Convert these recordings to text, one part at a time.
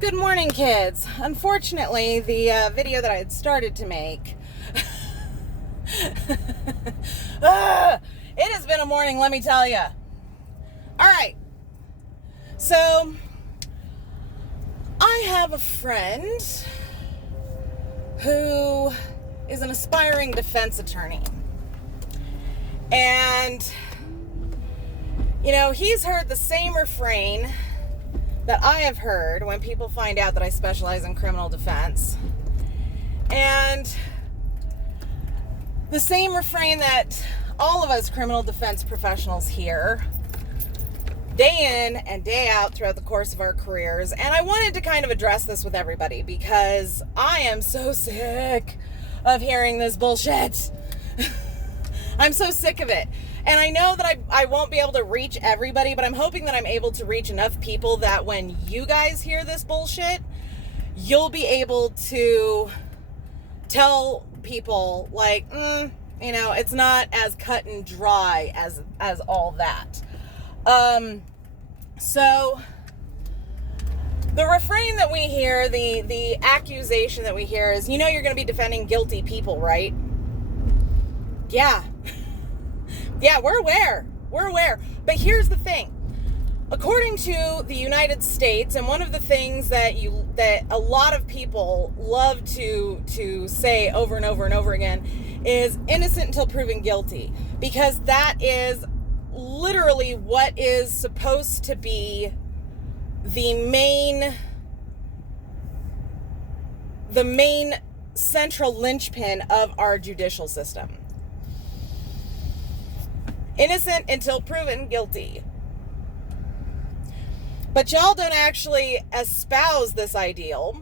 Good morning, kids. Unfortunately, the video that I had started to make, it has been a morning, let me tell you. All right. So, I have a friend who is an aspiring defense attorney. And, he's heard the same refrain that I have heard when people find out that I specialize in criminal defense. And the same refrain that all of us criminal defense professionals hear day in and day out throughout the course of our careers. And I wanted to kind of address this with everybody because I am so sick of hearing this bullshit. I'm so sick of it. And I know that I won't be able to reach everybody, but I'm hoping that I'm able to reach enough people that when you guys hear this bullshit, you'll be able to tell people, like, it's not as cut and dry as all that. So the refrain that we hear, the accusation that we hear is, you're going to be defending guilty people, right? Yeah. Yeah, we're aware. But here's the thing. According to the United States, and one of the things that a lot of people love to say over and over and over again is innocent until proven guilty, because that is literally what is supposed to be the main central linchpin of our judicial system. Innocent until proven guilty. But y'all don't actually espouse this ideal.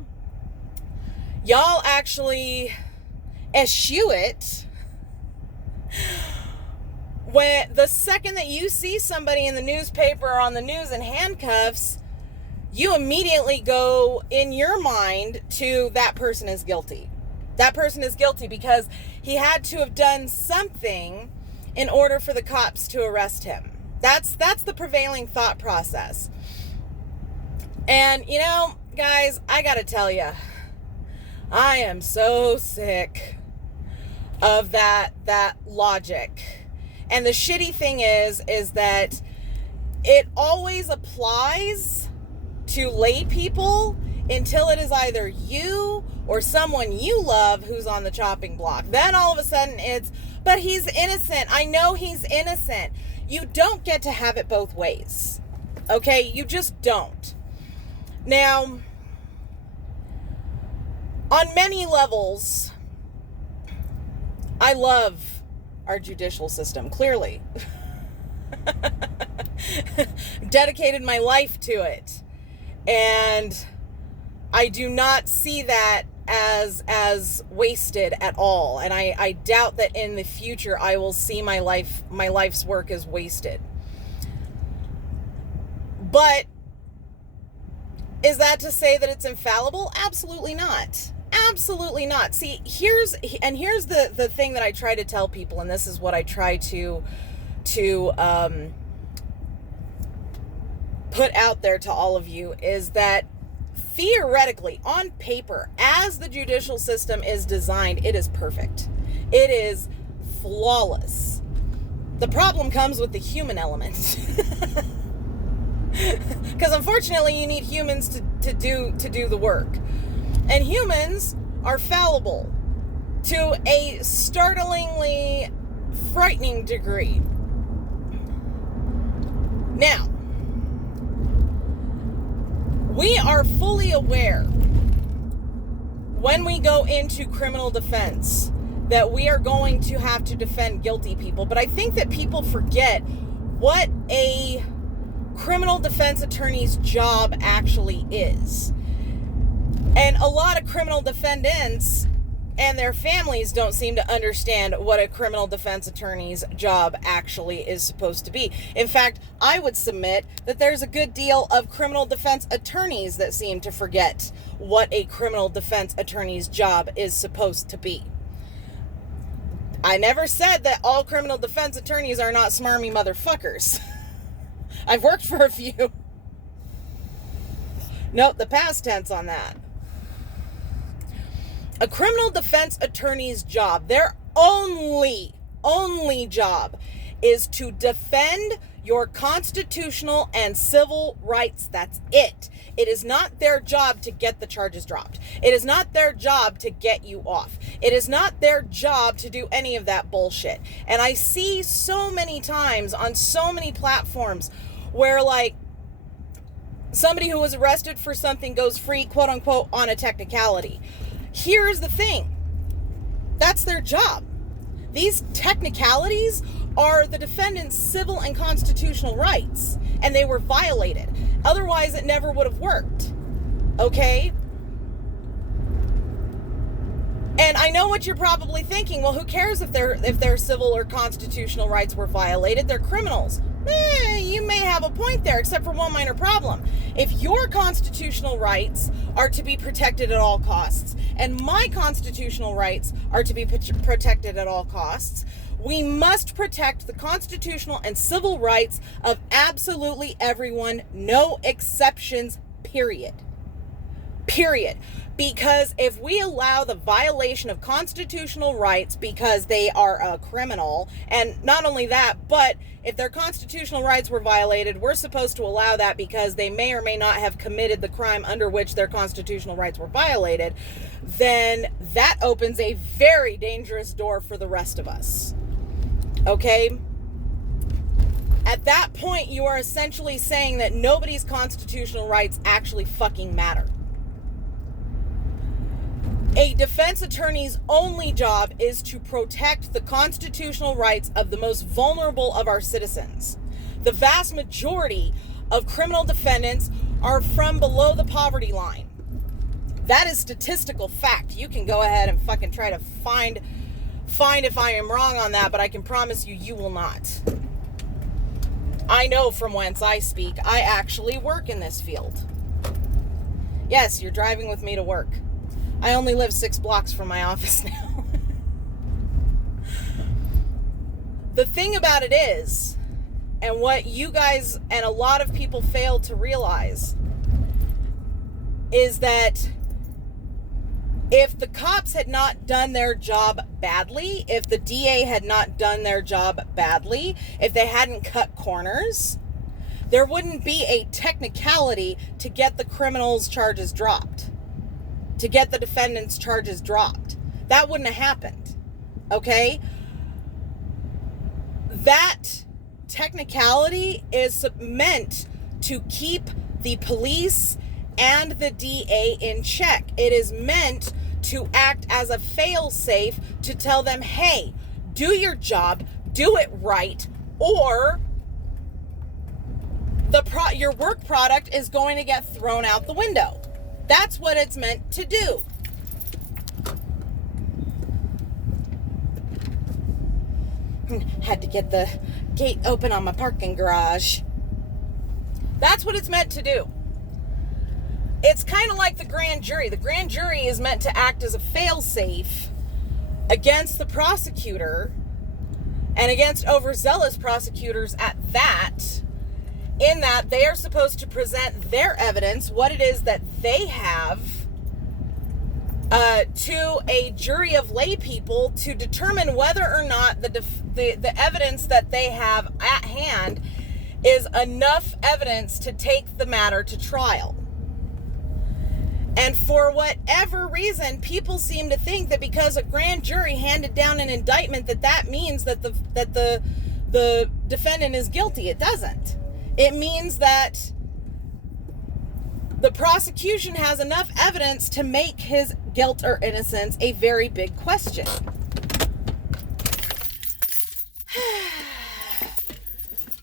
Y'all actually eschew it when the second that you see somebody in the newspaper or on the news in handcuffs, you immediately go in your mind to that person is guilty. That person is guilty because he had to have done something in order for the cops to arrest him. That's the prevailing thought process. And, guys, I gotta tell you, I am so sick of that logic. And the shitty thing is that it always applies to lay people until it is either you or someone you love who's on the chopping block. Then all of a sudden it's, but he's innocent. I know he's innocent. You don't get to have it both ways. Okay? You just don't. Now, on many levels, I love our judicial system, clearly. Dedicated my life to it. And I do not see that as wasted at all. And I doubt that in the future I will see my life's work as wasted. But is that to say that it's infallible? Absolutely not. Absolutely not. See, here's the thing that I try to tell people, and this is what I try to put out there to all of you, is that theoretically, on paper, as the judicial system is designed, it is perfect. It is flawless. The problem comes with the human element. Because unfortunately, you need humans to do the work. And humans are fallible to a startlingly frightening degree. Now, we are fully aware when we go into criminal defense that we are going to have to defend guilty people. But I think that people forget what a criminal defense attorney's job actually is. And a lot of criminal defendants and their families don't seem to understand what a criminal defense attorney's job actually is supposed to be. In fact, I would submit that there's a good deal of criminal defense attorneys that seem to forget what a criminal defense attorney's job is supposed to be. I never said that all criminal defense attorneys are not smarmy motherfuckers. I've worked for a few. Note the past tense on that. A criminal defense attorney's job, their only job, is to defend your constitutional and civil rights. That's it. It is not their job to get the charges dropped. It is not their job to get you off. It is not their job to do any of that bullshit. And I see so many times on so many platforms where, like, somebody who was arrested for something goes free, quote unquote, on a technicality. Here's the thing. That's their job. These technicalities are the defendant's civil and constitutional rights, and they were violated. Otherwise, it never would have worked. Okay? And I know what you're probably thinking. Well, who cares if their civil or constitutional rights were violated? They're criminals. You may have a point there, except for one minor problem. If your constitutional rights are to be protected at all costs, and my constitutional rights are to be protected at all costs, we must protect the constitutional and civil rights of absolutely everyone, no exceptions, period. Period. Because if we allow the violation of constitutional rights because they are a criminal, and not only that, but if their constitutional rights were violated, we're supposed to allow that because they may or may not have committed the crime under which their constitutional rights were violated, then that opens a very dangerous door for the rest of us. Okay? At that point, you are essentially saying that nobody's constitutional rights actually fucking matter. A defense attorney's only job is to protect the constitutional rights of the most vulnerable of our citizens. The vast majority of criminal defendants are from below the poverty line. That is statistical fact. You can go ahead and fucking try to find if I am wrong on that, but I can promise you, you will not. I know from whence I speak. I actually work in this field. Yes, you're driving with me to work. I only live 6 blocks from my office now. The thing about it is, and what you guys and a lot of people fail to realize, is that if the cops had not done their job badly, if the DA had not done their job badly, if they hadn't cut corners, there wouldn't be a technicality to get the criminals' charges dropped. To get the defendant's charges dropped. That wouldn't have happened. Okay? That technicality is meant to keep the police and the DA in check. It is meant to act as a fail-safe to tell them, hey, do your job, do it right, or your work product is going to get thrown out the window. That's what it's meant to do. Had to get the gate open on my parking garage. That's what it's meant to do. It's kind of like the grand jury. The grand jury is meant to act as a fail-safe against the prosecutor and against overzealous prosecutors at that, in that they are supposed to present their evidence, what it is that they have, to a jury of lay people to determine whether or not the evidence that they have at hand is enough evidence to take the matter to trial. And for whatever reason, people seem to think that because a grand jury handed down an indictment that means that the defendant is guilty. It doesn't. It means that the prosecution has enough evidence to make his guilt or innocence a very big question.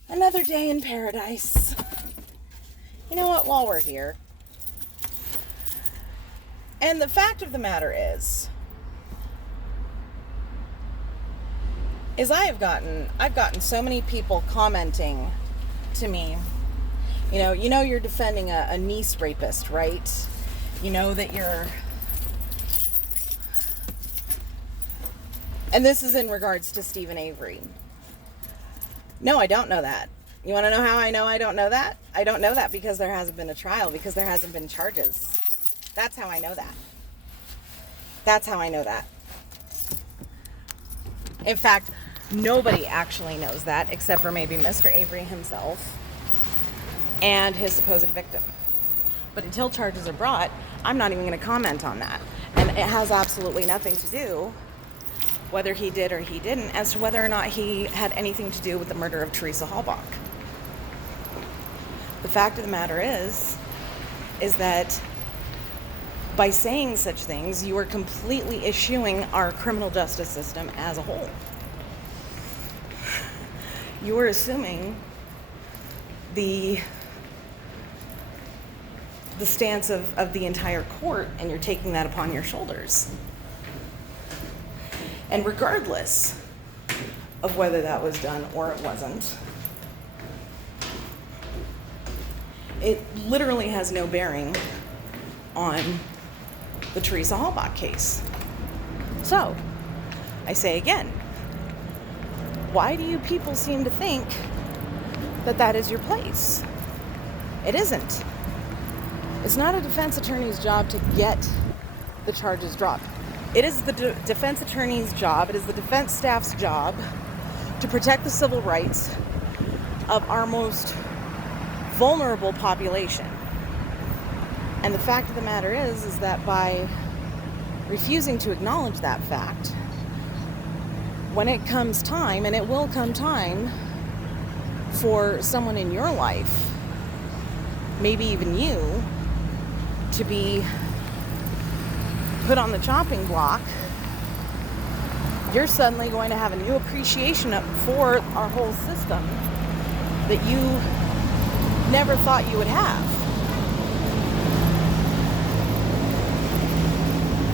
Another day in paradise. You know what? While we're here. And the fact of the matter is I've gotten so many people commenting to me, you know you're defending a niece rapist, right? You know that you're, and this is in regards to Stephen Avery. No, I don't know that. You want to know how I know I don't know that? I don't know that because there hasn't been a trial, because there hasn't been charges. That's how I know that. That's how I know that. In fact, nobody actually knows that except for maybe Mr. Avery himself and his supposed victim. But until charges are brought, I'm not even going to comment on that. And it has absolutely nothing to do, whether he did or he didn't, as to whether or not he had anything to do with the murder of Teresa Halbach. The fact of the matter is that by saying such things, you are completely eschewing our criminal justice system as a whole. You are assuming the stance of the entire court, and you're taking that upon your shoulders. And regardless of whether that was done or it wasn't, it literally has no bearing on the Teresa Halbach case. So, I say again, why do you people seem to think that that is your place? It isn't. It's not a defense attorney's job to get the charges dropped. It is the defense attorney's job, it is the defense staff's job to protect the civil rights of our most vulnerable population. And the fact of the matter is that by refusing to acknowledge that fact, when it comes time, and it will come time for someone in your life, maybe even you, to be put on the chopping block, you're suddenly going to have a new appreciation for our whole system that you never thought you would have.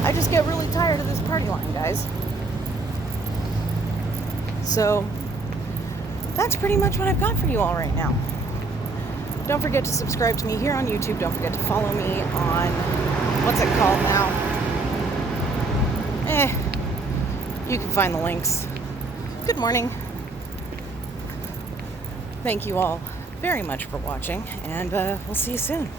I just get really tired of this party line, guys. So that's pretty much what I've got for you all right now. Don't forget to subscribe to me here on YouTube. Don't forget to follow me on, what's it called now? You can find the links. Good morning. Thank you all very much for watching, and we'll see you soon.